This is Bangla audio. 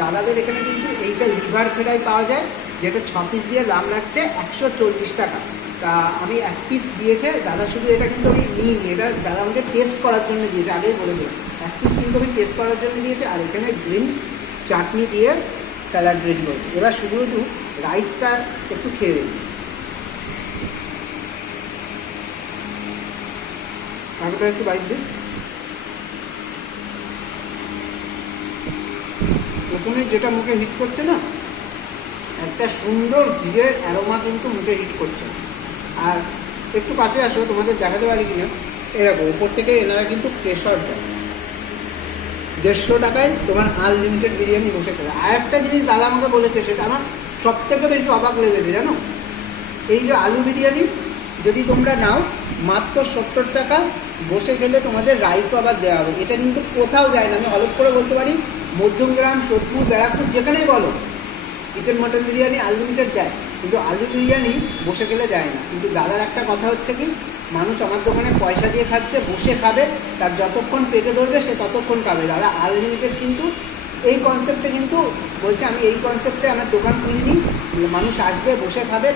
দাদাদের এখানে কিন্তু এইটা লিভার ফ্রাই পাওয়া যায়, যেটা 6 পিস দিয়ে দাম লাগছে 140 টাকা। তা আমি 1 পিস দিয়েছে দাদা, শুধু এটা কিন্তু আমি নিইনি, এটা দাদা আমাকে টেস্ট করার জন্য দিয়েছে, আগেই বলে দিলাম 1 পিস কিন্তু আমি টেস্ট করার জন্য দিয়েছে। আর এখানে গ্রিন চাটনি দিয়ে স্যালাড রেডি হয়েছে। এবার শুধু একটু রাইসটা একটু খেয়ে দিই, আগেটা একটু বাইট দিই। প্রথমে যেটা মুখে হিট করছে না, একটা সুন্দর ঘিয়ের অ্যারোমা কিন্তু মুখে হিট করছে। আর একটু কাছে আসো, তোমাদের দেখাতে পারি কিনা, এরকম ওপর থেকে এনারা কিন্তু কেশর দেয়। 150 টাকায় তোমার আনলিমিটেড বিরিয়ানি বসে খেলে। আর একটা জিনিস দাদা আমাকে বলেছে, সেটা আমার সব থেকে বেশি অবাক লেগেছে জানো, এই যে আলু বিরিয়ানি যদি তোমরা নাও মাত্র 70 টাকা, বসে গেলে তোমাদের রাইসও আবার দেওয়া হবে। এটা কিন্তু কোথাও যায় না, আমি হলফ করে বলতে পারি, মধ্যমগ্রাম, সোদপুর, ব্যারাকপুর যেখানেই বলো চিকেন মটন বিরিয়ানি আনলিমিটেড দেয়, কিন্তু আলু বিরিয়ানি বসে গেলে দেয় না। কিন্তু দাদার একটা কথা হচ্ছে কি, মানুষ আমার দোকানে পয়সা দিয়ে খাচ্ছে, বসে খাবে, তার যতক্ষণ পেটে ধরবে সে ততক্ষণ খাবে। দাদা আনলিমিটেড কিন্তু এই কনসেপ্টে কিন্তু বলছে, আমি এই কনসেপ্টে আমার দোকান খুলিনি, মানুষ আসবে, বসে খাবে।